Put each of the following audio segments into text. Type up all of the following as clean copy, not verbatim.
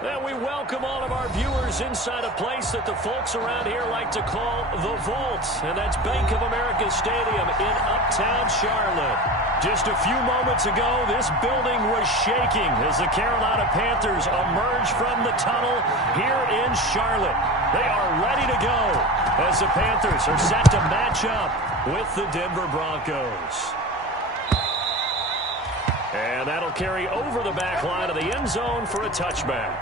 And we welcome all of our viewers inside a place that the folks around here like to call the Vault. And that's Bank of America Stadium in Uptown Charlotte. Just a few moments ago, this building was shaking as the Carolina Panthers emerged from the tunnel here in Charlotte. They are ready to go as the Panthers are set to match up with the Denver Broncos. And that'll carry over the back line of the end zone for a touchback.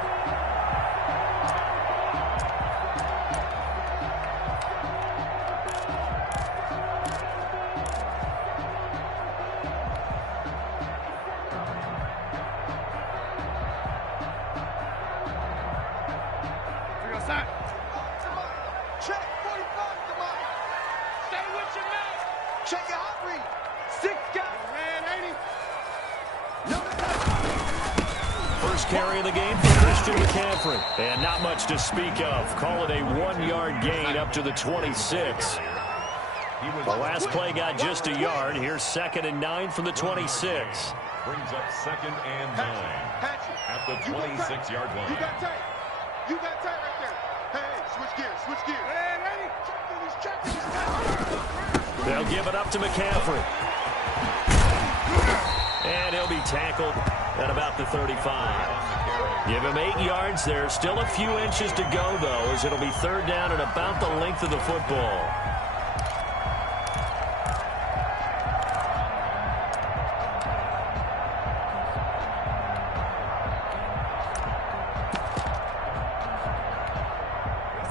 Carry of the game for McCaffrey. And not much to speak of. Call it a 1-yard gain up to the 26. The last play got just a yard. Here's 2nd and 9 from the 26. Brings up 2nd and 9 at the 26-yard line. You got tight. You got tight right there. Hey, switch gears, switch gears. Hey, ready? Check these. They'll give it up to McCaffrey. And he'll be tackled at about the 35. Give him 8 yards there. Still a few inches to go, though, as it'll be 3rd down and about the length of the football.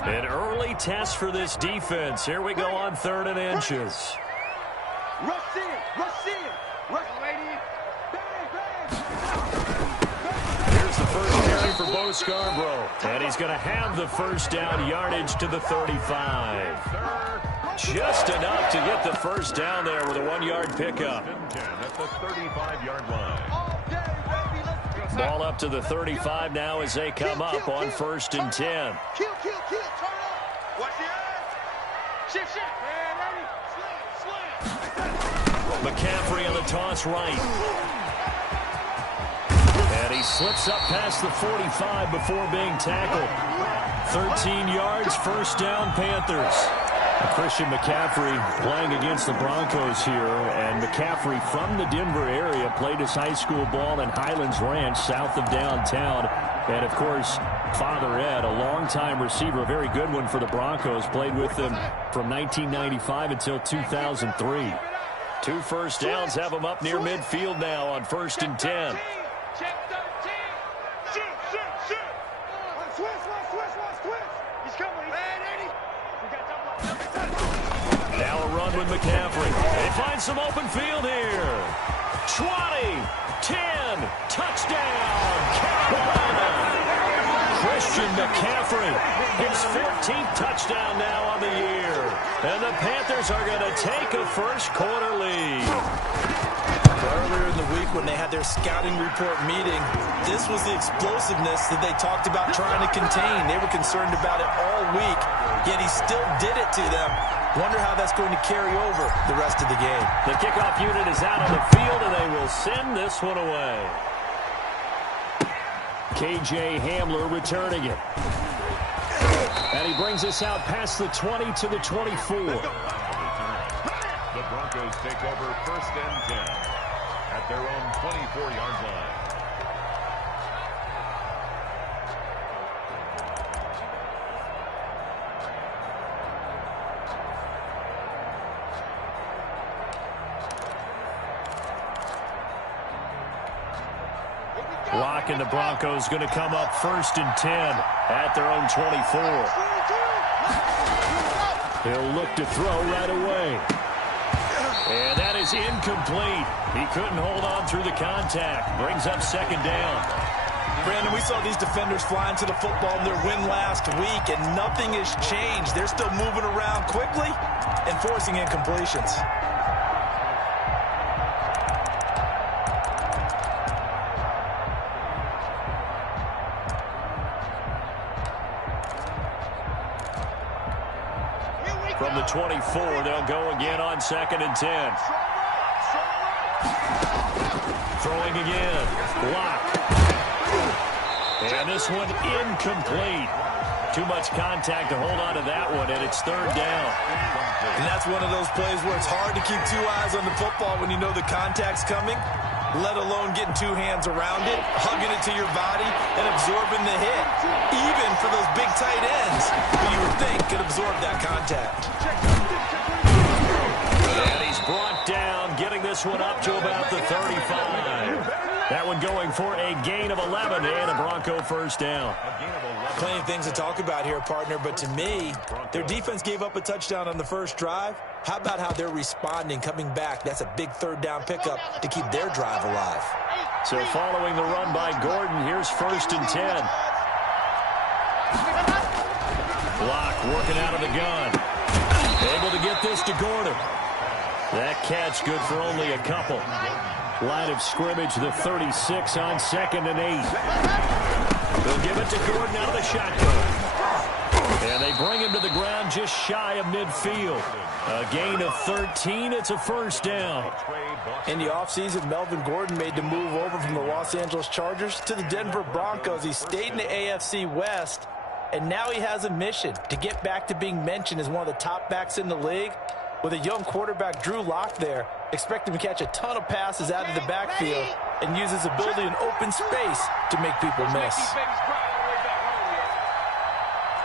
An early test for this defense. Here we go on 3rd and inches. Rush in, rush in, rush, lady. Here's the first carry for Bo Scarborough. And he's going to have the 1st down yardage to the 35. Just enough to get the 1st down there with a 1-yard pickup. At the 35-yard line. Ball up to the 35 now as they come up on 1st and 10. Turn up. Watch the eyes. Shift, shift. Ready? Slam, slam. McCaffrey on the toss right. And he slips up past the 45 before being tackled. 13 yards, 1st down, Panthers. Christian McCaffrey playing against the Broncos here. And McCaffrey from the Denver area played his high school ball in Highlands Ranch south of downtown. And, of course, Father Ed, a longtime receiver, a very good one for the Broncos, played with them from 1995 until 2003. 2 1st downs have them up near midfield now on 1st and 10. Check 13. Shoot, shoot, shoot. Switch. He's coming. Ready? We got double. Now a run with McCaffrey. They find some open field here. 20, 10, touchdown, Carolina. Christian McCaffrey, his 14th touchdown now on the year. And the Panthers are going to take a first-quarter lead. Earlier in the week when they had their scouting report meeting, this was the explosiveness that they talked about trying to contain. They were concerned about it all week, yet he still did it to them. Wonder how that's going to carry over the rest of the game. The kickoff unit is out on the field, and they will send this one away. K.J. Hamler returning it. And he brings us out past the 20 to the 24. The Broncos take over 1st and 10 at their own 24-yard line. Locke and the Broncos going to come up 1st and 10 at their own 24. He'll look to throw right away. And that is incomplete. He couldn't hold on through the contact. Brings up 2nd down. Brandon, we saw these defenders flying to the football in their win last week, and nothing has changed. They're still moving around quickly and forcing incompletions. From the 24, they'll go again on 2nd and 10. Throwing again. Locke. And this one incomplete. Too much contact to hold on to that one, and it's third down. And that's one of those plays where it's hard to keep two eyes on the football when you know the contact's coming, let alone getting two hands around it, hugging it to your body, and absorbing the hit, even for those big tight ends who you would think could absorb that contact. And he's brought down, getting this one up to about the 35. That one going for a gain of 11 and a Bronco first down. Plenty of things to talk about here, partner, but to me, their defense gave up a touchdown on the first drive. How about how they're responding, coming back? That's a big third down pickup to keep their drive alive. So following the run by Gordon, here's 1st and 10. Block working out of the gun. Able to get this to Gordon. That catch good for only a couple. Line of scrimmage, the 36 on 2nd and 8. They'll give it to Gordon out of the shotgun. And they bring him to the ground just shy of midfield. A gain of 13. It's a first down. In the offseason, Melvin Gordon made the move over from the Los Angeles Chargers to the Denver Broncos. He stayed in the AFC West, and now he has a mission to get back to being mentioned as one of the top backs in the league. With a young quarterback, Drew Lock, there, expect him to catch a ton of passes out of the backfield and use his ability in open space to make people miss.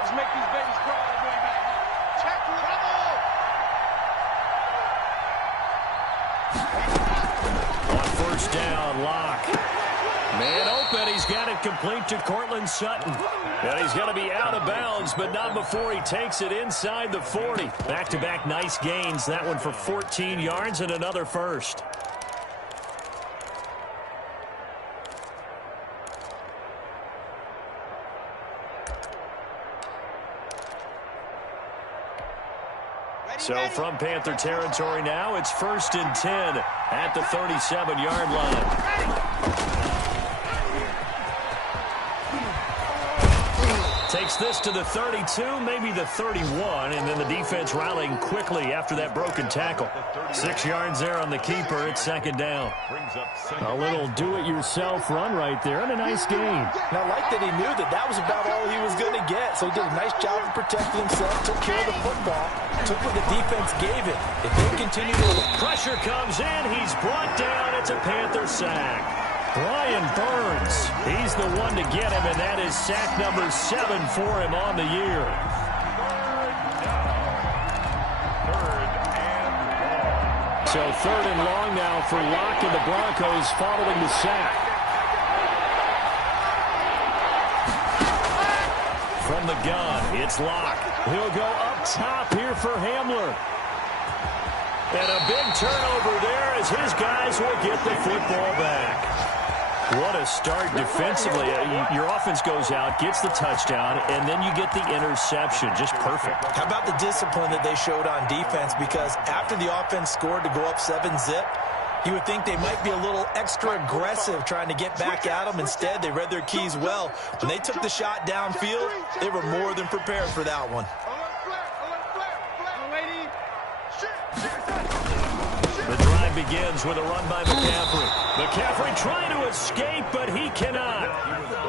Let's make these babies crawl all the way back home. Tackle trouble! On first down, Lock. Man open, he's got it complete to Cortland Sutton. And he's going to be out of bounds, but not before he takes it inside the 40. Back-to-back nice gains. That one for 14 yards and another first. So from Panther territory now, it's 1st and 10 at the 37-yard line. Takes this to the 32, maybe the 31, and then the defense rallying quickly after that broken tackle. 6 yards there on the keeper. It's 2nd down. A little do-it-yourself run right there, and a nice game. And I like that he knew that that was about all he was going to get, so he did a nice job of protecting himself, took care of the football, took what the defense gave him. If they continue to... Pressure comes in. He's brought down. It's a Panther sack. Brian Burns, he's the one to get him, and that is sack number 7 for him on the year. So 3rd and long now for Locke and the Broncos following the sack. From the gun, it's Locke. He'll go up top here for Hamler. And a big turnover there as his guys will get the football back. What a start defensively. Your offense goes out, gets the touchdown, and then you get the interception. Just perfect. How about the discipline that they showed on defense? Because after the offense scored to go up 7-zip, you would think they might be a little extra aggressive trying to get back at them. Instead, they read their keys well. When they took the shot downfield, they were more than prepared for that one. The drive begins with a run by McCaffrey. McCaffrey trying to escape, but he cannot.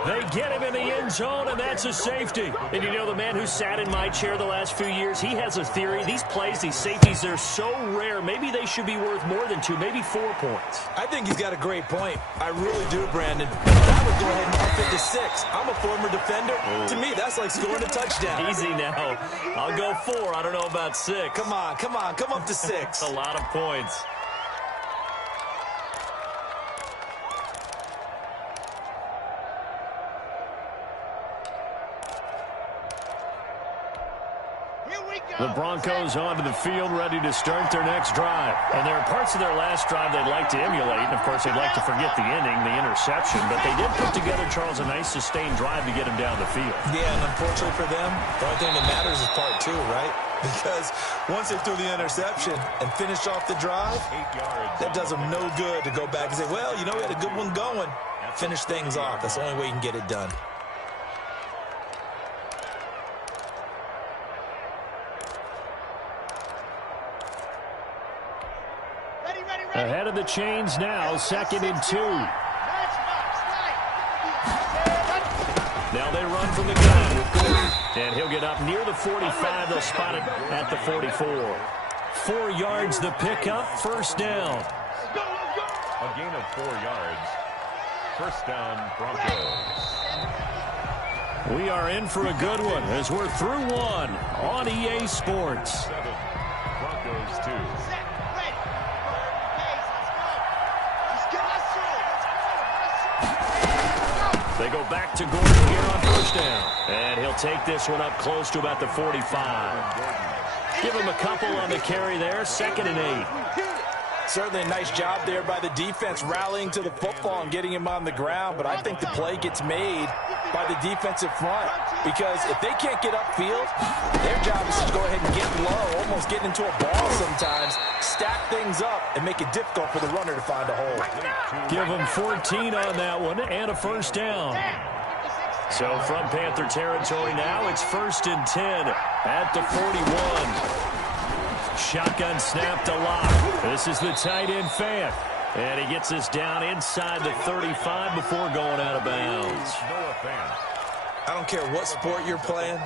They get him in the end zone, and that's a safety. And you know, the man who sat in my chair the last few years, he has a theory. These plays, these safeties, they're so rare. Maybe they should be worth more than 2, maybe 4 points. I think he's got a great point. I really do, Brandon. I would go ahead and up it to 6. I'm a former defender. Oh. To me, that's like scoring a touchdown. Easy now. I'll go 4. I don't know about 6. Come on. Come up to 6. A lot of points. The Broncos onto the field, ready to start their next drive. And there are parts of their last drive they'd like to emulate. And, of course, they'd like to forget the ending, the interception. But they did put together, Charles, a nice sustained drive to get him down the field. Yeah, and unfortunately for them, the only thing that matters is part 2, right? Because once they threw the interception and finished off the drive, that does them no good to go back and say, well, you know, we had a good one going. Finish things off. That's the only way you can get it done. Ahead of the chains now, 2nd and 2. Now they run from the gun with Gordon. And he'll get up near the 45. They'll spot it at the 44. 4 yards the pickup. First down. A gain of 4 yards. First down, Broncos. We are in for a good one as we're through one on EA Sports. 7, Broncos 2. They go back to Gordon here on first down. And he'll take this one up close to about the 45. Give him a couple on the carry there. 2nd and 8. Certainly a nice job there by the defense rallying to the football and getting him on the ground. But I think the play gets made by the defensive front because if they can't get upfield, their job is to go ahead and get low, almost get into a ball sometimes, stack things up, and make it difficult for the runner to find a hole. Give him 14 on that one and a first down. So from Panther territory now, it's 1st and 10 at the 41. Shotgun snap to Locke. This is the tight end Fant. And he gets us down inside the 35 before going out of bounds. I don't care what sport you're playing.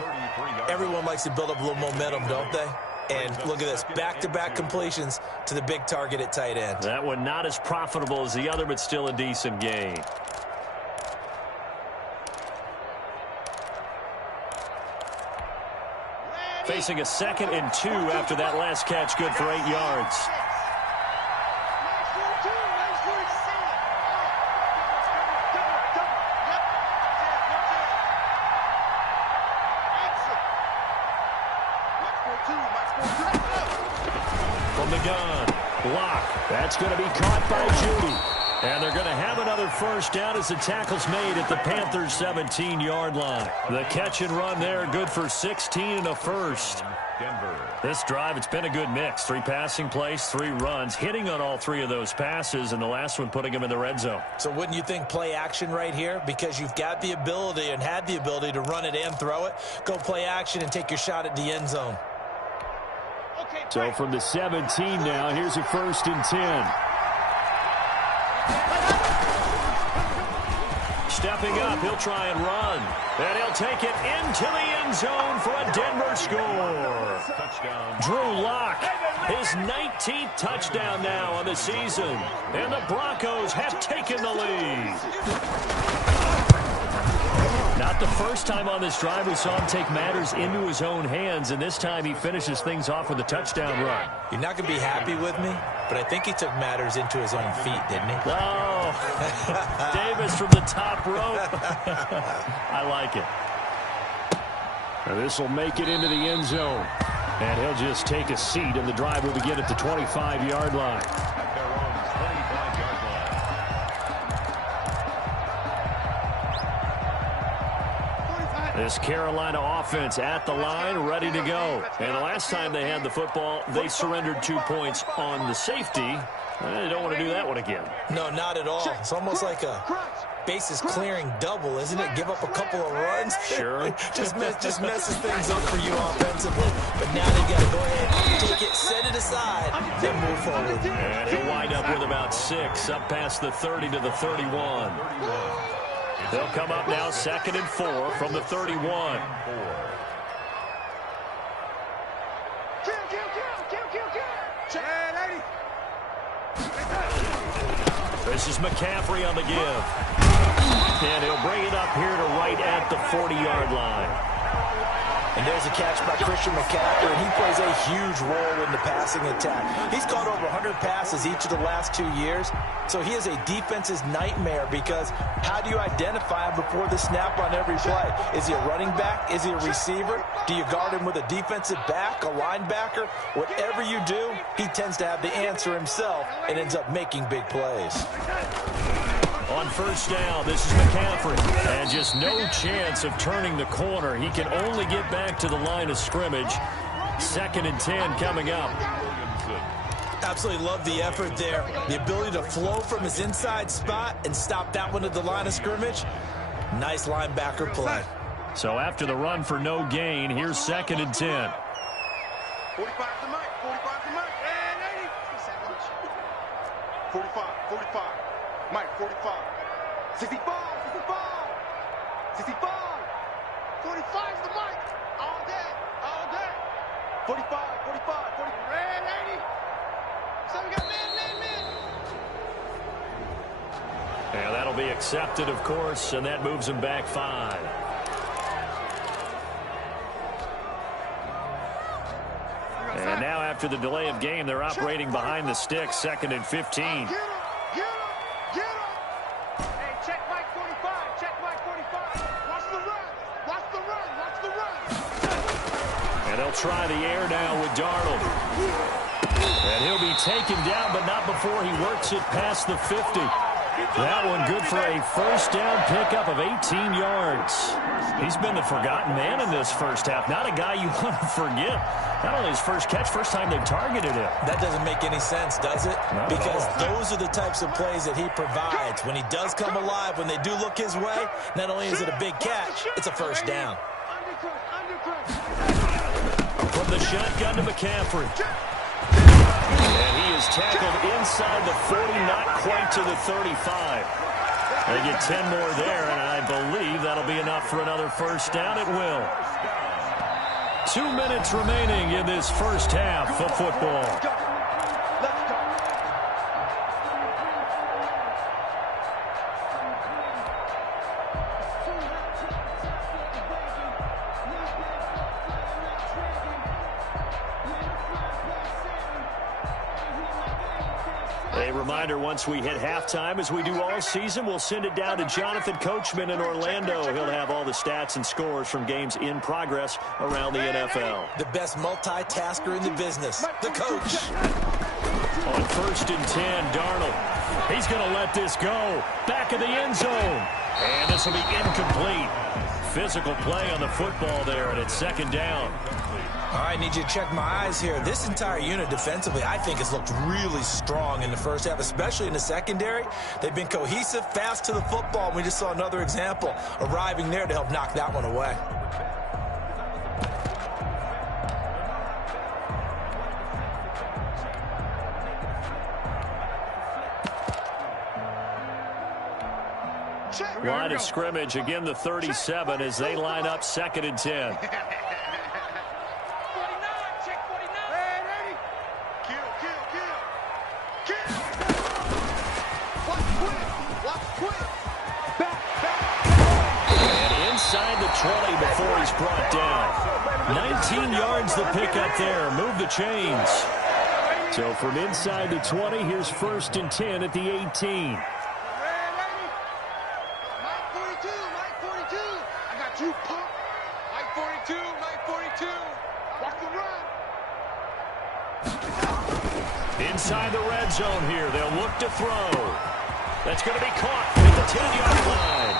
Everyone likes to build up a little momentum, don't they? And look at this, back-to-back completions to the big target at tight end. That one not as profitable as the other, but still a decent gain. Facing a 2nd and 2 after that last catch, good for 8 yards. From the gun, Locke. That's going to be caught by Judy. And they're going to have another first down as the tackle's made at the Panthers' 17-yard line. The catch and run there, good for 16 and a first. Denver. This drive, it's been a good mix. 3 passing plays, 3 runs, hitting on all 3 of those passes, and the last one putting him in the red zone. So wouldn't you think play action right here? Because you've got the ability and had the ability to run it and throw it. Go play action and take your shot at the end zone. So from the 17 now, here's a 1st and 10. Stepping up, he'll try and run. And he'll take it into the end zone for a Denver score. Touchdown. Drew Lock, his 19th touchdown now on the season. And the Broncos have taken the lead. Not the first time on this drive we saw him take matters into his own hands, and this time he finishes things off with a touchdown run. You're not going to be happy with me, but I think he took matters into his own feet, didn't he? Oh, Davis from the top rope. I like it. This will make it into the end zone. And he'll just take a seat, and the drive will begin at the 25-yard line. At their own 25-yard line. This Carolina offense at the line, ready to go. And the last time they had the football, they surrendered 2 points on the safety. They don't want to do that one again. No, not at all. It's almost like a bases clearing double, isn't it? Give up a couple of runs. Sure. just messes things up for you offensively. But now they've got to go ahead, take it, set it aside, and move forward. And he'll wind up with about 6, up past the 30 to the 31. They'll come up now 2nd and 4 from the 31. This is McCaffrey on the give. And he'll bring it up here to right at the 40-yard line. And there's a catch by Christian McCaffrey, and he plays a huge role in the passing attack. He's caught over 100 passes each of the last 2 years, so he is a defense's nightmare because how do you identify him before the snap on every play? Is he a running back? Is he a receiver? Do you guard him with a defensive back, a linebacker? Whatever you do, he tends to have the answer himself and ends up making big plays. On first down, this is McCaffrey. And just no chance of turning the corner. He can only get back to the line of scrimmage. 2nd and 10 coming up. Absolutely love the effort there. The ability to flow from his inside spot and stop that one at the line of scrimmage. Nice linebacker play. So after the run for no gain, here's 2nd and 10. 45 to Mike, 45 to Mike, and 80. 45. Mike, 45. 65. 45's the mic. All day, all day. 45, 45, 40. Red 80. So we got man. And that'll be accepted, of course, and that moves him back 5. And now after the delay of game, they're operating behind the sticks, 2nd and 15. Get him. Hey, check Mike 45. Check Mike 45. Watch the run. Watch the run. Watch the run. And they'll try the air now with Darnold. And he'll be taken down, but not before he works it past the 50. That one good for a first down pickup of 18 yards. He's been the forgotten man in this first half. Not a guy you want to forget. Not only his first catch, first time they've targeted him. That doesn't make any sense, does it? Not because those are the types of plays that he provides. When he does come alive, when they do look his way, not only is it a big catch, it's a first down. From the shotgun to McCaffrey. And he is tackled inside the 40, not quite to the 35. They get 10 more there, and I believe that'll be enough for another first down. It will. 2 minutes remaining in this first half of football. A reminder, once we hit halftime, as we do all season, we'll send it down to Jonathan Coachman in Orlando. He'll have all the stats and scores from games in progress around the NFL. The best multitasker in the business, the coach. On 1st and 10, Darnold. He's going to let this go. Back of the end zone. And this will be incomplete. Physical play on the football there, and it's 2nd down. All right, need you to check my eyes here. This entire unit defensively, I think, has looked really strong in the first half, especially in the secondary. They've been cohesive, fast to the football. We just saw another example arriving there to help knock that one away. Line of scrimmage, again the 37 as they line up 2nd and 10. Inside the 20 before he's brought down. 19 yards the pickup there. Move the chains. So from inside the 20, here's 1st and 10 at the 18. Mike 42. Mike 42. I got you, punk. Mike 42. Mike 42. Watch the run. Inside the red zone here. They'll look to throw. That's going to be caught at the 10-yard line.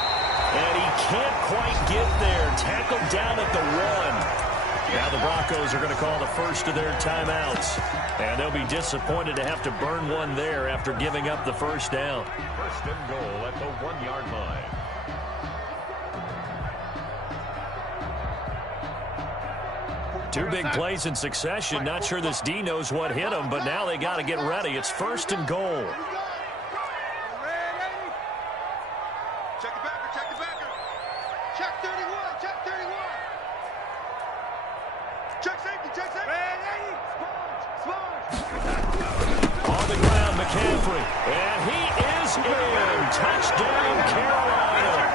And he can't quite get there. Tackled down at the 1. Now the Broncos are going to call the first of their timeouts. And they'll be disappointed to have to burn one there after giving up the first down. 1st and goal at the 1-yard line. Two big plays in succession. Not sure this D knows what hit him, but now they got to get ready. It's 1st and goal. Check the backer, check the backer. Check 31, check 31. Check safety, check safety. Red 80. On the ground, McCaffrey. And he is in. Touchdown, Carolina.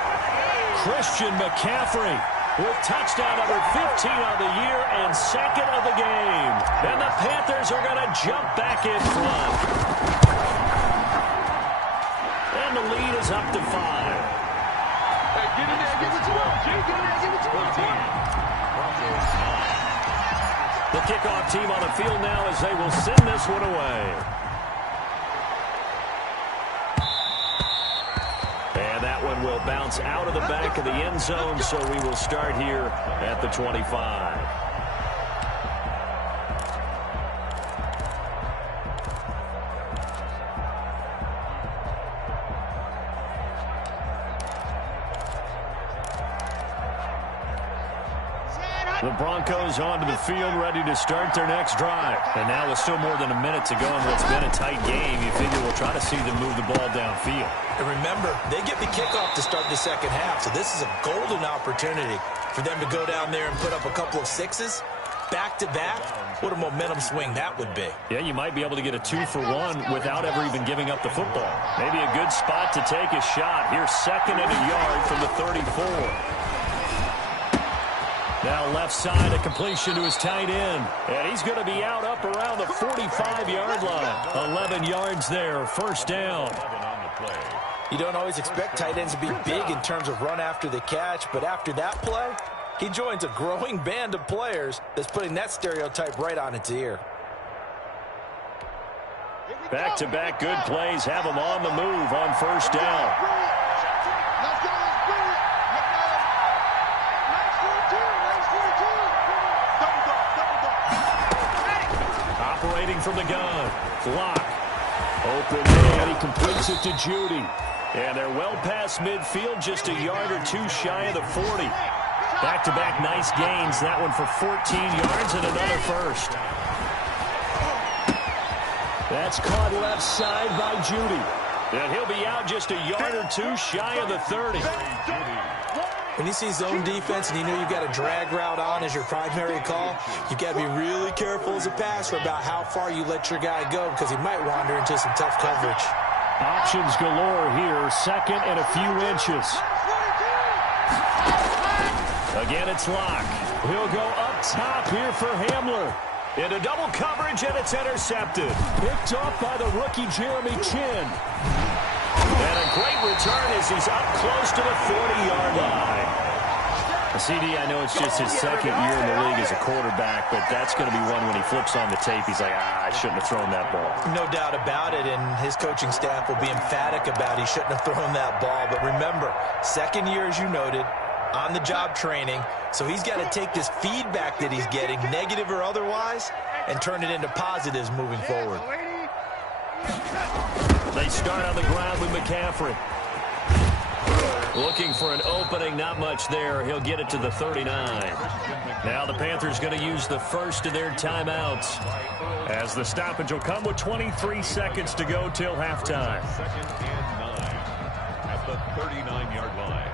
Christian McCaffrey with touchdown number 15 on the year and 2nd of the game. And the Panthers are going to jump back in front. And the lead is up to 5. Hey, get in there, give it to him. Get in there, give it to him. The kickoff team on the field now as they will send this one away. And that one will bounce out of the back of the end zone, so we will start here at the 25. The Broncos onto the field, ready to start their next drive. And now with still more than a minute to go in what's been a tight game, you figure we'll try to see them move the ball downfield. And remember, they get the kickoff to start the second half, so this is a golden opportunity. For them to go down there and put up a couple of sixes, back-to-back, what a momentum swing that would be. Yeah, you might be able to get a 2-for-1 without ever even giving up the football. Maybe a good spot to take a shot. Here's 2nd and a yard from the 34. Now left side, a completion to his tight end. And he's going to be out up around the 45-yard line. 11 yards there, first down. You don't always expect tight ends to be big in terms of run after the catch, but after that play, he joins a growing band of players that's putting that stereotype right on its ear. Back-to-back good plays have him on the move on first down. Operating from the gun. Lock. Open man. He completes it to Judy. And they're well past midfield, just a yard or two shy of the 40. Back-to-back nice gains. That one for 14 yards and another first. That's caught left side by Judy. And he'll be out just a yard or two shy of the 30. When you see zone defense and you know you've got a drag route on as your primary call, you've got to be really careful as a passer about how far you let your guy go because he might wander into some tough coverage. Options galore here. 2nd and a few inches. Again, it's Locke. He'll go up top here for Hamler. Into double coverage, and it's intercepted. Picked off by the rookie Jeremy Chin. And a great return as he's up close to the 40-yard line. CD, I know it's just his 2nd year in the league as a quarterback, but that's going to be one when he flips on the tape, he's like, I shouldn't have thrown that ball. No doubt about it, and his coaching staff will be emphatic about he shouldn't have thrown that ball. But remember, 2nd year, as you noted, on-the-job training, so he's got to take this feedback that he's getting, negative or otherwise, and turn it into positives moving forward. They start on the ground with McCaffrey. Looking for an opening, not much there. He'll get it to the 39. Now the Panthers going to use the first of their timeouts, as the stoppage will come with 23 seconds to go till halftime. 2nd and 9 at the 39-yard line.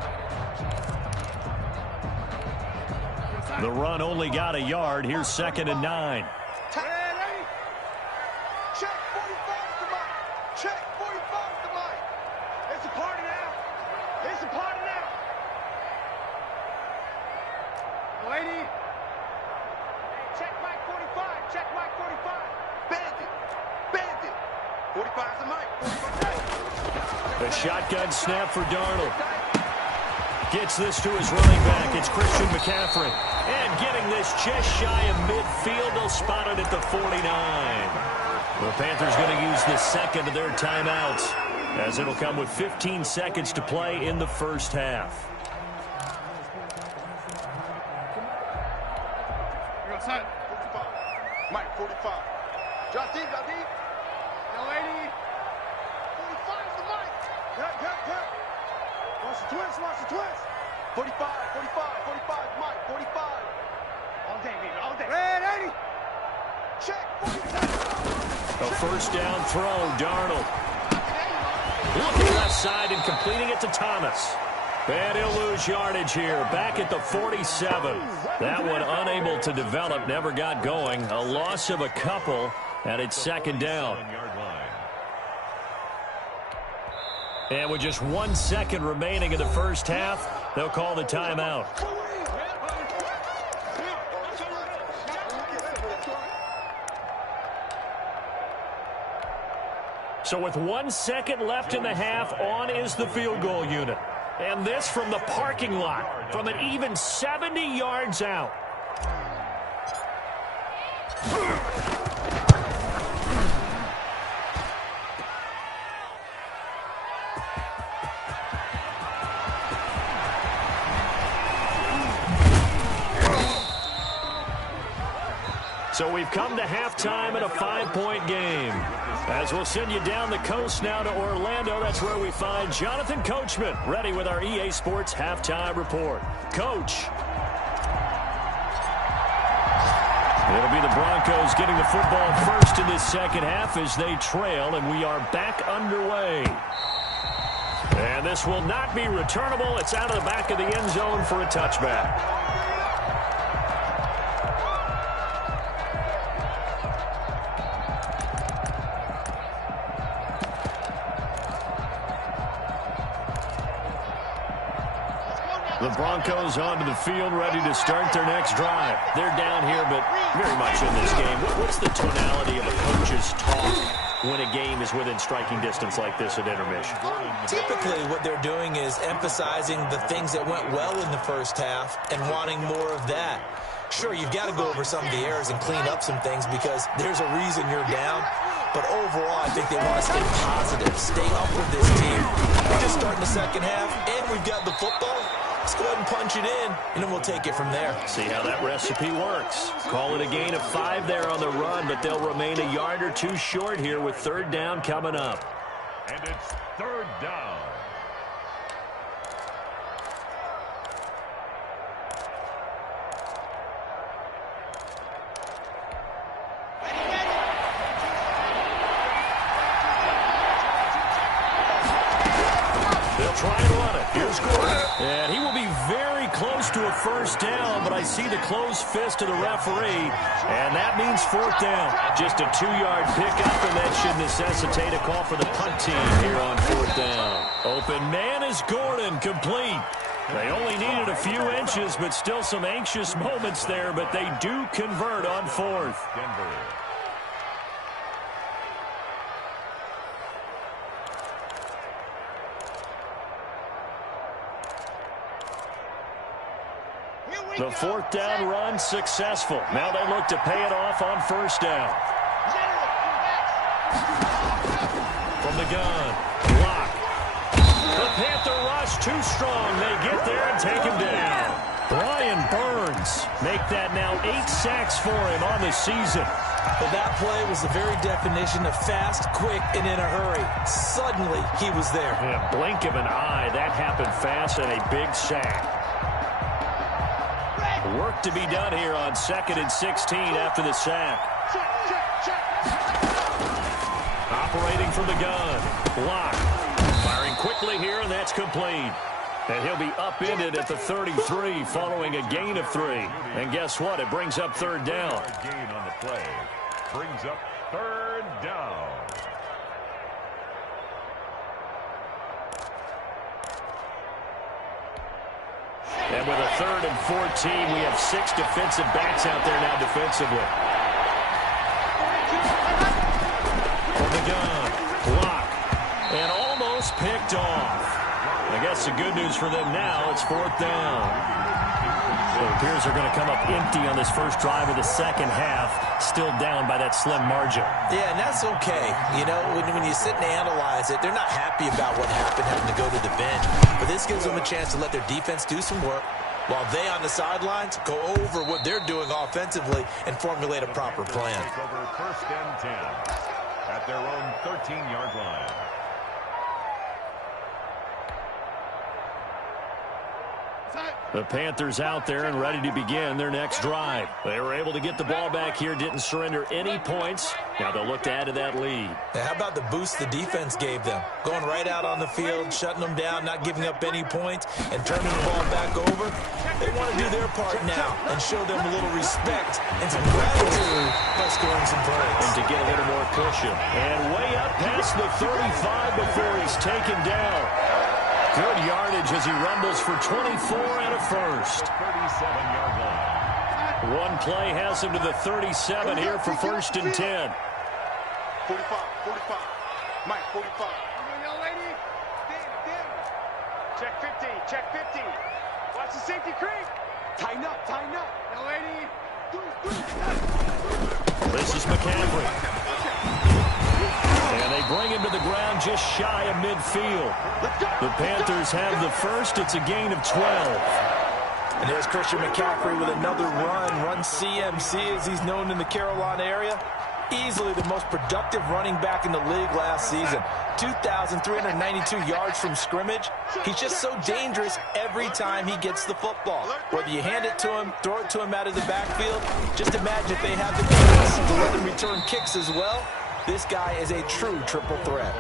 The run only got a yard. Here's 2nd and 9. Check 45 to Mike. Check 45 to Mike. It's a party now. It's a party now. Lady. Check Mike 45. Check Mike 45. Bandit. Bandit. 45 to Mike. 45. The shotgun snap for Darnold. Gets this to his running back. It's Christian McCaffrey. And getting this just shy of midfield. They'll spot it at the 49. The Panthers going to use the 2nd of their timeouts, as it'll come with 15 seconds to play in the first half. Mike 45. Drop deep, drop deep. Now, lady. 45 to Mike. Yep. Watch the twist, watch the twist. 45, 45, Mike, 45. All day, baby, all day. Red 80. Check 47. A first down throw, Darnold. Looking left side and completing it to Thomas. And he'll lose yardage here, back at the 47. That one unable to develop, never got going. A loss of a couple, and it's 2nd down. And with just 1 second remaining in the first half, they'll call the timeout. So with 1 second left in the half, on is the field goal unit. And this from the parking lot, from an even 70 yards out. So we've come to halftime in a 5-point game. As we'll send you down the coast now to Orlando, that's where we find Jonathan Coachman, ready with our EA Sports Halftime Report. Coach. It'll be the Broncos getting the football first in this second half as they trail, and we are back underway. And And this will not be returnable. It's out of the back of the end zone for a touchback. The Broncos onto the field, ready to start their next drive. They're down here, but very much in this game. What's the tonality of a coach's talk when a game is within striking distance like this at intermission? Typically, what they're doing is emphasizing the things that went well in the first half and wanting more of that. Sure, you've got to go over some of the errors and clean up some things because there's a reason you're down. But overall, I think they want to stay positive, stay up with this team. We're just starting the second half, and we've got the football. Let's go ahead and punch it in, and then we'll take it from there. See how that recipe works. Call it a gain of 5 there on the run, but they'll remain a yard or two short here with third down coming up. And it's third down. They'll try and run it. Here's Gordon. And he will be very close to a first down, but I see the closed fist of the referee, and that means fourth down. Just a 2-yard pickup, and that should necessitate a call for the punt team here on fourth down. Open man is Gordon, complete. They only needed a few inches, but still some anxious moments there, but they do convert on fourth. Denver. The fourth down run successful. Now they look to pay it off on first down. From the gun, block. The Panther rush too strong. They get there and take him down. Brian Burns make that now 8 sacks for him on the season. But that play was the very definition of fast, quick, and in a hurry. Suddenly, he was there. In a blink of an eye, that happened fast and a big sack. Work to be done here on 2nd and 16 after the sack. Operating from the gun. Block. Firing quickly here, and that's complete. And he'll be upended at the 33 following a gain of 3. And guess what? It brings up third down. Gain on the play. Brings up third down. And with a 3rd and 14, we have 6 defensive backs out there now defensively. From the gun, block, and almost picked off. I guess the good news for them now, it's fourth down. So it appears they're going to come up empty on this first drive of the second half, still down by that slim margin. Yeah, and that's okay. You know, when you sit and analyze it, they're not happy about what happened, having to go to the bench. But this gives them a chance to let their defense do some work while they on the sidelines go over what they're doing offensively and formulate a proper plan. Over first and 10 at their own 13-yard line. The Panthers out there and ready to begin their next drive. They were able to get the ball back here, didn't surrender any points. Now they'll look to add to that lead. Now, how about the boost the defense gave them? Going right out on the field, shutting them down, not giving up any points, and turning the ball back over. They want to do their part now and show them a little respect and some gratitude by scoring some points. And to get a little more cushion. And way up past the 35 before he's taken down. Good yardage as he rumbles for 24 and a first. 37-yard line. One play has him to the 37 here for first and 10. 45, 45. Mike, 45. Young lady. Check 50, check 50. Watch the safety creep. Tighten up, tighten up. Young lady. This is McCaffrey. And they bring him to the ground just shy of midfield. The Panthers have the first. It's a gain of 12. And there's Christian McCaffrey with another run CMC as he's known in the Carolina area. Easily the most productive running back in the league last season. 2,392 yards from scrimmage. He's just so dangerous every time he gets the football. Whether you hand it to him, throw it to him out of the backfield, just imagine if they have the chance to let him return kicks as well. This guy is a true triple threat.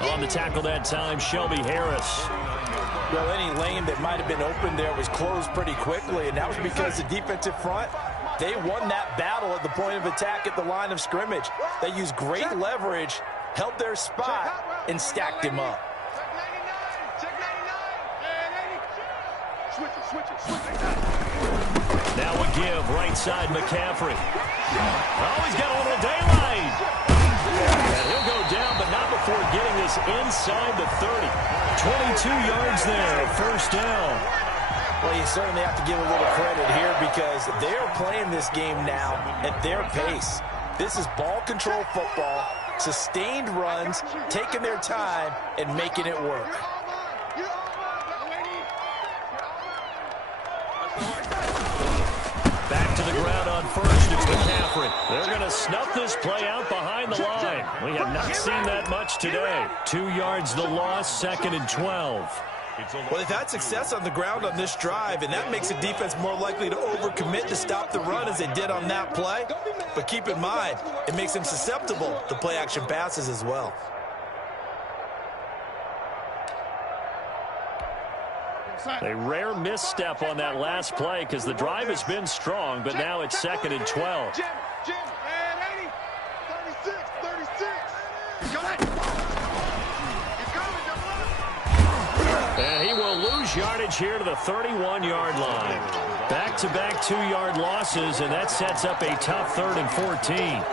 On the tackle that time, Shelby Harris. Well, any lane that might have been open there was closed pretty quickly, and that was because the defensive front, they won that battle at the point of attack at the line of scrimmage. They used great leverage, held their spot, and stacked him up. Now a give, right side McCaffrey. Oh, he's got a little daylight. And he'll go down, but not before getting this inside the 30. 22 yards there, first down. Well, you certainly have to give a little credit here because they're playing this game now at their pace. This is ball control football, sustained runs, taking their time, and making it work. Back to the ground on first, it's McCaffrey. They're going to snuff this play out behind the line. We have not seen that much today. 2 yards the loss, 2nd and 12. Well, they've had success on the ground on this drive, and that makes the defense more likely to overcommit to stop the run as they did on that play. But keep in mind, it makes them susceptible to play-action passes as well. A rare misstep on that last play because the drive has been strong, but now it's 2nd and 12. Jim, and 80, 36. And he will lose yardage here to the 31-yard line. Back-to-back 2-yard losses, and that sets up a tough 3rd and 14.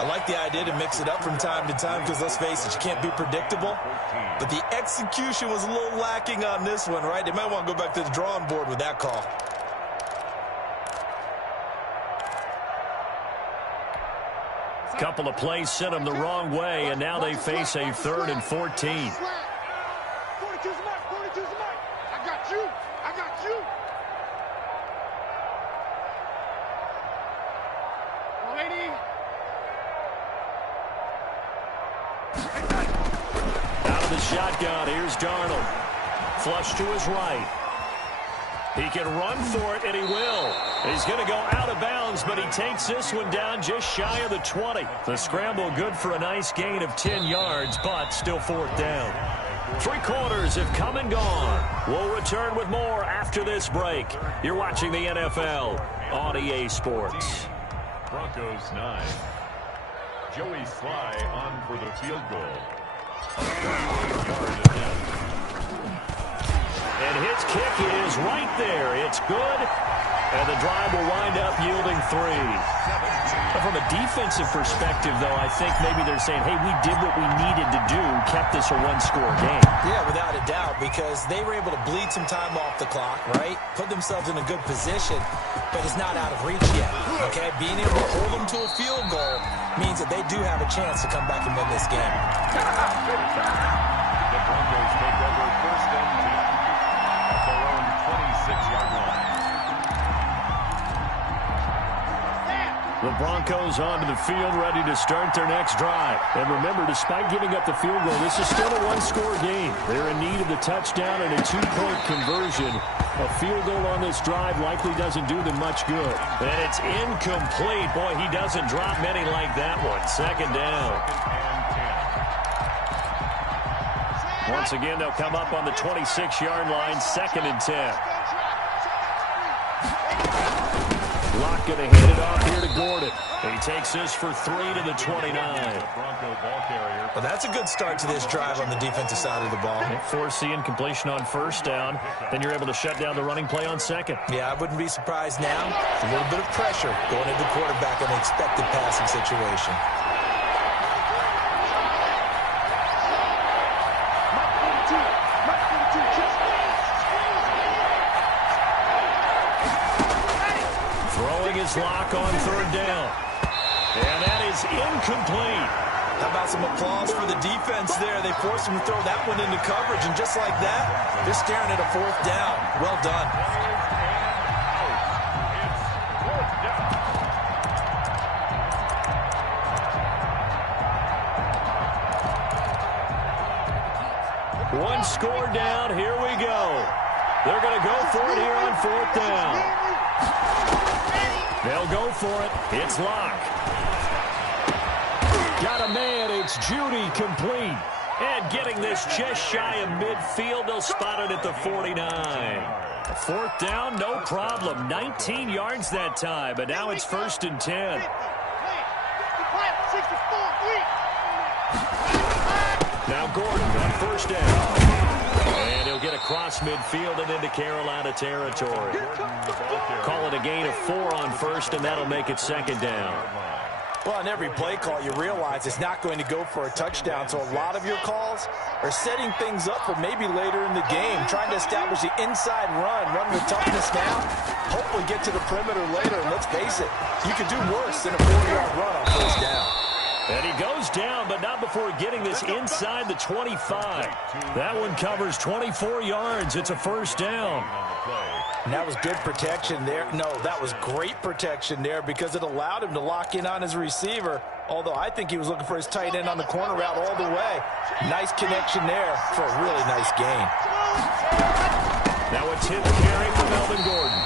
I like the idea to mix it up from time to time because, let's face it, you can't be predictable. But the execution was a little lacking on this one, right? They might want to go back to the drawing board with that call. Couple of plays sent them the wrong way, and now they face a 3rd and 14. 42's the mark. I got you. Lady. Out of the shotgun, here's Darnold. Flush to his right. He can run for it, and he will. He's going to go out of bounds, but he takes this one down just shy of the 20. The scramble good for a nice gain of 10 yards, but still 4th down. 3 quarters have come and gone. We'll return with more after this break. You're watching the NFL on EA Sports. Broncos 9. Joey Sly on for the field goal. And his kick is right there. It's good. And the drive will wind up yielding 3. But from a defensive perspective, though, I think maybe they're saying, hey, we did what we needed to do, kept this a 1-score game. Yeah, without a doubt, because they were able to bleed some time off the clock, right? Put themselves in a good position, but it's not out of reach yet, okay? Being able to hold them to a field goal means that they do have a chance to come back and win this game. The Broncos take over 1st and 10 at their own 26-yard line. The Broncos onto the field, ready to start their next drive. And remember, despite giving up the field goal, this is still a 1-score game. They're in need of the touchdown and a 2-point conversion. A field goal on this drive likely doesn't do them much good. And it's incomplete. Boy, he doesn't drop many like that one. 2nd down. Once again, they'll come up on the 26-yard line, 2nd and 10. Lock going to hand it off here to Gordon. He takes this for 3 to the 29. Well, that's a good start to this drive on the defensive side of the ball. Force the incompletion on 1st down. Then you're able to shut down the running play on 2nd. Yeah, I wouldn't be surprised now. A little bit of pressure going into the quarterback on the expected passing situation. Lock on 3rd down. And that is incomplete. How about some applause for the defense there? They forced him to throw that one into coverage, and just like that, they're staring at a 4th down. Well done. One score down. Here we go. They're going to go for it here on 4th down. They'll go for it. It's Locke. Got a man. It's Judy complete. And getting this just shy of midfield, they'll spot it at the 49. A fourth down, no problem. 19 yards that time, but now it's 1st and 10. Now Gordon on 1st down. And he'll get across midfield and into Carolina territory. Call it a gain of 4 on 1st, and that'll make it 2nd down. Well, on every play call, you realize it's not going to go for a touchdown, so a lot of your calls are setting things up for maybe later in the game, trying to establish the inside run with toughness now, hopefully get to the perimeter later, and let's face it, you could do worse than a 4-yard run on 1st down. And he goes down, but not before getting this inside the 25. That one covers 24 yards. It's a 1st down. And that was good protection there. No, that was great protection there because it allowed him to lock in on his receiver, although I think he was looking for his tight end on the corner route all the way. Nice connection there for a really nice gain. Now a 10th carry for Melvin Gordon.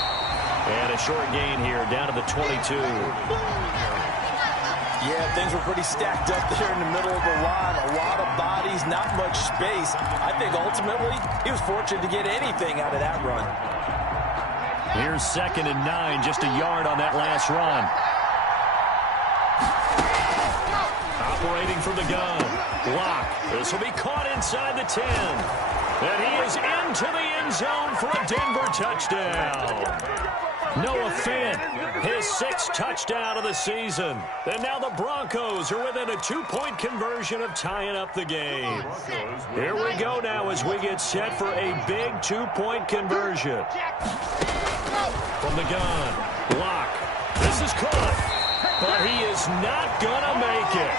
And a short gain here down to the 22. Yeah, things were pretty stacked up there in the middle of the line. A lot of bodies, not much space. I think ultimately he was fortunate to get anything out of that run. Here's 2nd and 9, just a yard on that last run. Operating from the gun. Block. This will be caught inside the 10. And he is into the end zone for a Denver touchdown. Noah Fant, his 6th touchdown of the season. And now the Broncos are within a 2-point conversion of tying up the game. Here we go now as we get set for a big 2-point conversion. From the gun, block. This is caught, but he is not going to make it.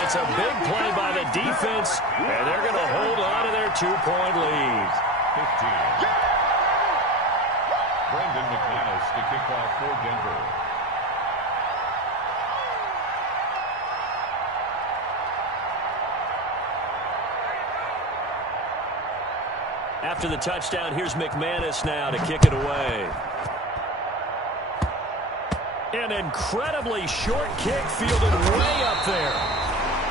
It's a big play by the defense, and they're going to hold on to their 2-point lead. 15. Brendan McManus to kick off for Denver. After the touchdown, here's McManus now to kick it away. An incredibly short kick fielded way up there.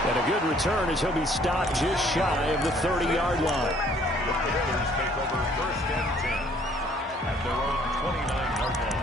And a good return as he'll be stopped just shy of the 30-yard line. The Panthers take over 1st and 10 at their own 29-yard line.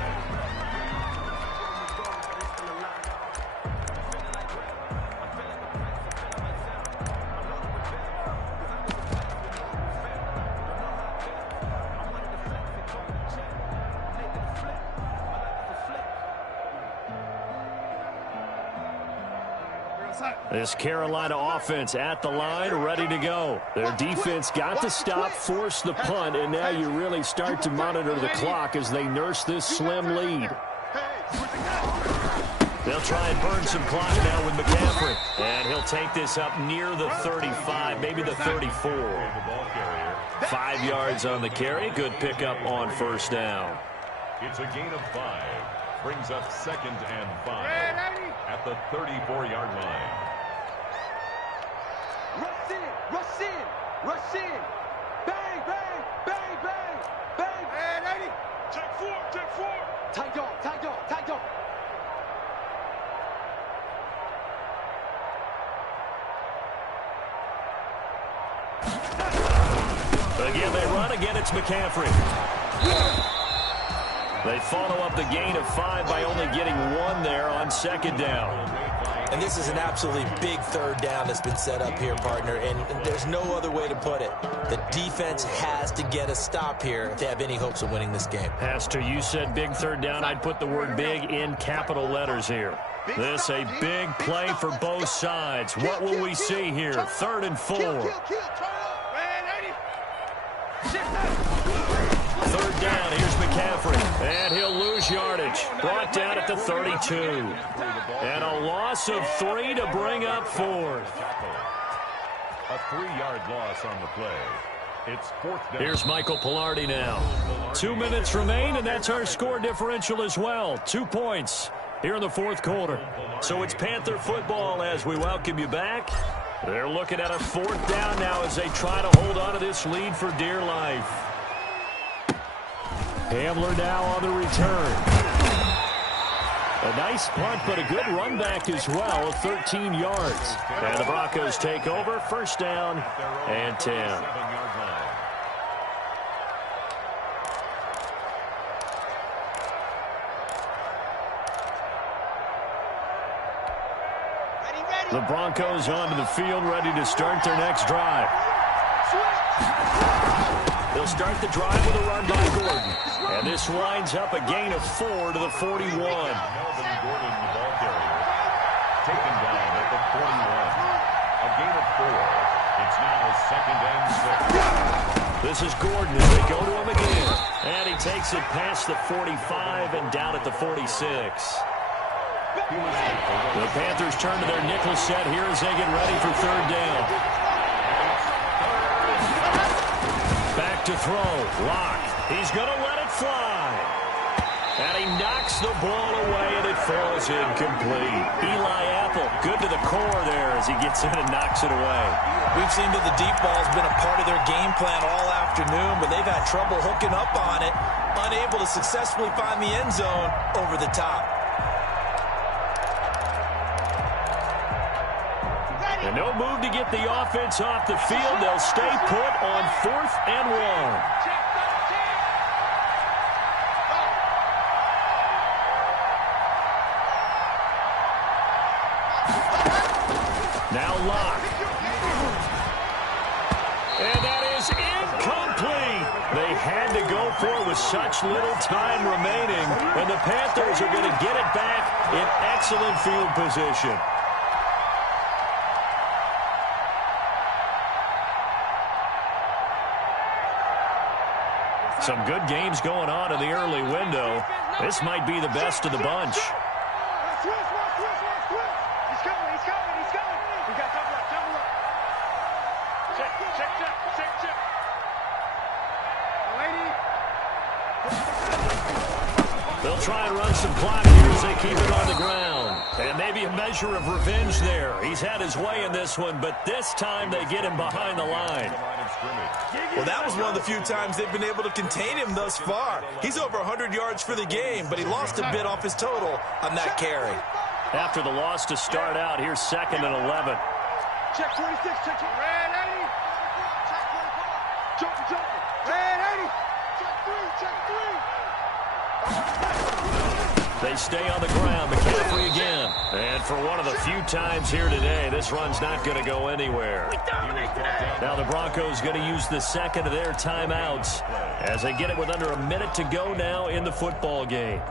This Carolina offense at the line, ready to go. Their defense got to stop, force the punt, and now you really start to monitor the clock as they nurse this slim lead. They'll try and burn some clock now with McCaffrey. And he'll take this up near the 35, maybe the 34. 5 yards on the carry. Good pickup on 1st down. It's a gain of 5. Brings up 2nd and 5 at the 34-yard line. Rush in, rush in, rush in. Bang, bang, bang, bang, bang. Hey, lady. Take 4, take 4. Tight dog, tight dog, tight dog. Again, they run. Again, it's McCaffrey. They follow up the gain of 5 by only getting 1 there on 2nd down. And this is an absolutely big 3rd down that's been set up here, partner, and there's no other way to put it. The defense has to get a stop here if they have any hopes of winning this game. Pastor, you said big 3rd down. I'd put the word big in capital letters here. This a big play for both sides. What will we see here? 3rd and 4. 3rd down, here's McCaffrey. And he'll lose yardage. Brought down at the 32. And a loss of 3 to bring up 4th. A 3-yard loss on the play. It's 4th down. Here's Michael Pilardi now. 2 minutes remain, and that's our score differential as well. 2 points here in the 4th quarter. So it's Panther football as we welcome you back. They're looking at a 4th down now as they try to hold on to this lead for dear life. Hamler now on the return. A nice punt, but a good run back as well of 13 yards. And the Broncos take over, first down and 10. The Broncos onto the field, ready to start their next drive. They'll start the drive with a run by Gordon. And this winds up a gain of 4 to the 41. Melvin Gordon, the ball carrier, taken down at the 41. A gain of 4. It's now second and 6. This is Gordon as they go to him again. And he takes it past the 45 and down at the 46. The Panthers turn to their nickel set here as they get ready for third down. Back to throw. Lock. He's going to let it fly. And he knocks the ball away, and it falls incomplete. Eli Apple, good to the core there as he gets in and knocks it away. We've seen that the deep ball has been a part of their game plan all afternoon, but they've had trouble hooking up on it, unable to successfully find the end zone over the top. And no move to get the offense off the field. They'll stay put on 4th and 1. Now Lock. And that is incomplete. They had to go for it with such little time remaining. And the Panthers are going to get it back in excellent field position. Some good games going on in the early window. This might be the best of the bunch. They'll try and run some clock here as they keep it on the ground. And maybe a measure of revenge there. He's had his way in this one, but this time they get him behind the line. Well, that was one of the few times they've been able to contain him thus far. He's over 100 yards for the game, but he lost a bit off his total on that carry. After the loss to start out, here's 2nd and 11. Check 26, check red 80. Jump, red 80. Check 3. They stay on the ground. McCaffrey again. And for one of the few times here today, this run's not going to go anywhere. Now the Broncos going to use the second of their timeouts as they get it with under a minute to go now in the football game.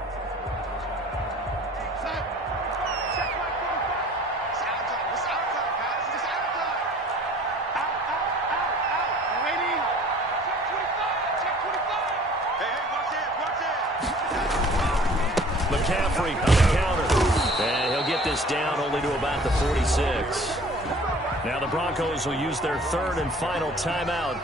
McCaffrey on the counter. And he'll get this down only to about the 46. Now the Broncos will use their third and final timeout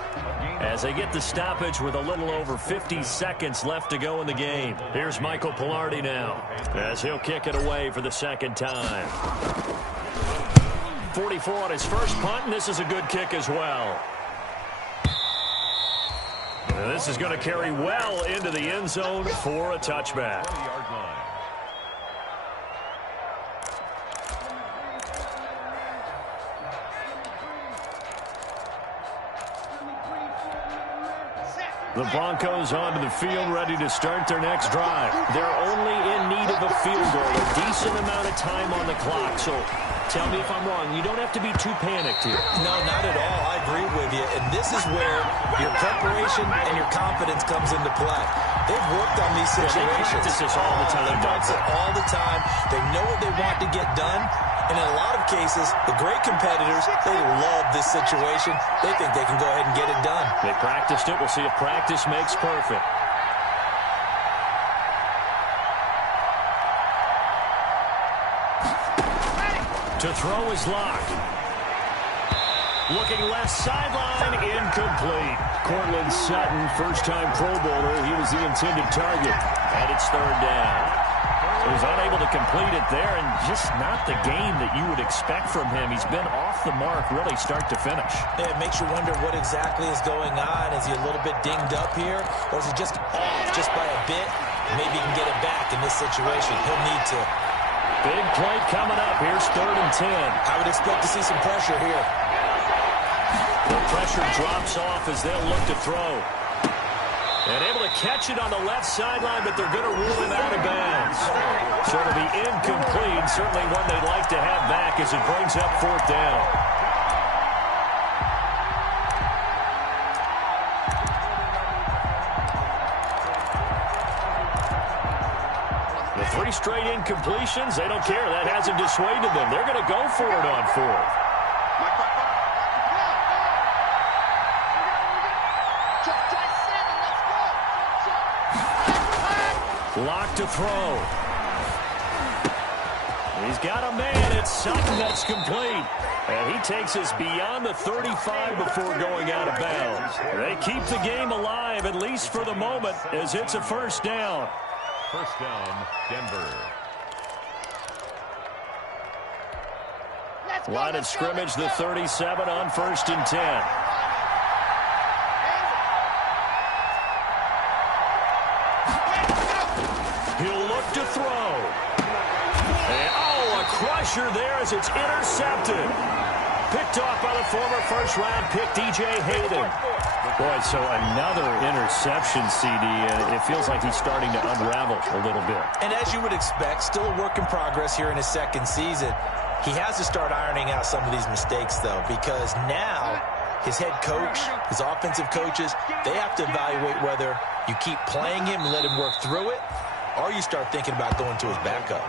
as they get the stoppage with a little over 50 seconds left to go in the game. Here's Michael Pilardi now as he'll kick it away for the second time. 44 on his first punt, and this is a good kick as well. And this is going to carry well into the end zone for a touchback. The Broncos onto the field, ready to start their next drive. They're only in need of a field goal, a decent amount of time on the clock. So tell me if I'm wrong. You don't have to be too panicked here. No, not at all. I agree with you. And this is where your preparation and your confidence comes into play. They've worked on these situations. They practice this all the time. They practice it all the time. They know what they want to get done. And in a lot of cases, the great competitors, they love this situation. They think they can go ahead and get it done. They practiced it. We'll see if practice makes perfect. To throw is locked. Looking left sideline, incomplete. Cortland Sutton, first-time Pro Bowler. He was the intended target. And it's third down. He was unable to complete it there, and just not the game that you would expect from him. He's been off the mark really start to finish. Yeah, it makes you wonder what exactly is going on. Is he a little bit dinged up here, or is he just off just by a bit? maybe he can get it back in this situation. He'll need to. Big play coming up. Here's 3rd and 10. I would expect to see some pressure here. The pressure drops off as they'll look to throw. And able to catch it on the left sideline, but they're going to rule him out of bounds. So it'll be incomplete. Certainly one they'd like to have back as it brings up 4th down. The 3 straight incompletions, they don't care. That hasn't dissuaded them. They're going to go for it on 4th. Lock to throw. He's got a man. It's something that's complete. And he takes us beyond the 35 before going out of bounds. They keep the game alive, at least for the moment, as it's a 1st down. 1st down, Denver. Line of scrimmage, the 37 on 1st and 10. He'll look to throw. And, a crusher there as it's intercepted. Picked off by the former 1st-round pick, DJ Hayden. Boy, so another interception, CD, and it feels like he's starting to unravel a little bit. And as you would expect, still a work in progress here in his 2nd season. He has to start ironing out some of these mistakes, though, because now his head coach, his offensive coaches, they have to evaluate whether you keep playing him and let him work through it, or you start thinking about going to his backup.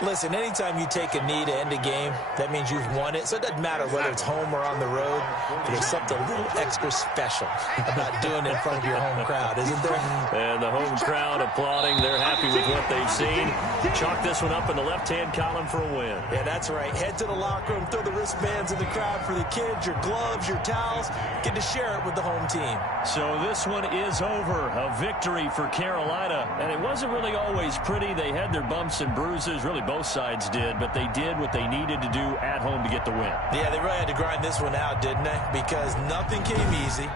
Listen, anytime you take a knee to end a game, that means you've won it. So it doesn't matter whether it's home or on the road. But there's something a little extra special about doing it in front of your home crowd, isn't there? And the home crowd applauding. They're happy with what they've seen. Chalk this one up in the left-hand column for a win. Yeah, that's right. Head to the locker room, throw the wristbands in the crowd for the kids, your gloves, your towels. Get to share it with the home team. So this one is over. A victory for Carolina. And it wasn't really always pretty. They had their bumps and bruises, really both sides did, but they did what they needed to do at home to get the win. Yeah, they really had to grind this one out, didn't they? Because nothing came easy.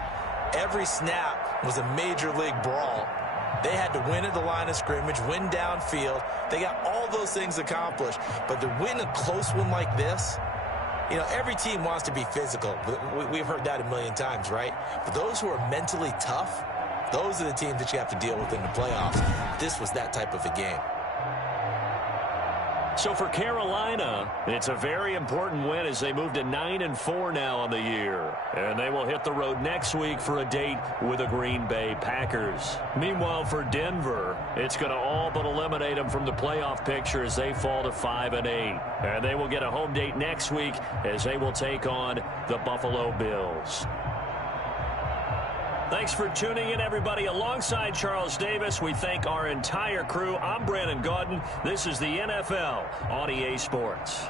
Every snap was a major league brawl. They had to win at the line of scrimmage, win downfield. They got all those things accomplished. But to win a close one like this, you know, every team wants to be physical. We've heard that a million times, right? But those who are mentally tough, those are the teams that you have to deal with in the playoffs. This was that type of a game. So for Carolina, it's a very important win as they move to 9-4 now on the year. And they will hit the road next week for a date with the Green Bay Packers. Meanwhile, for Denver, it's going to all but eliminate them from the playoff picture as they fall to 5-8. And they will get a home date next week as they will take on the Buffalo Bills. Thanks for tuning in, everybody. Alongside Charles Davis, we thank our entire crew. I'm Brandon Gaudin. This is the NFL on EA Sports.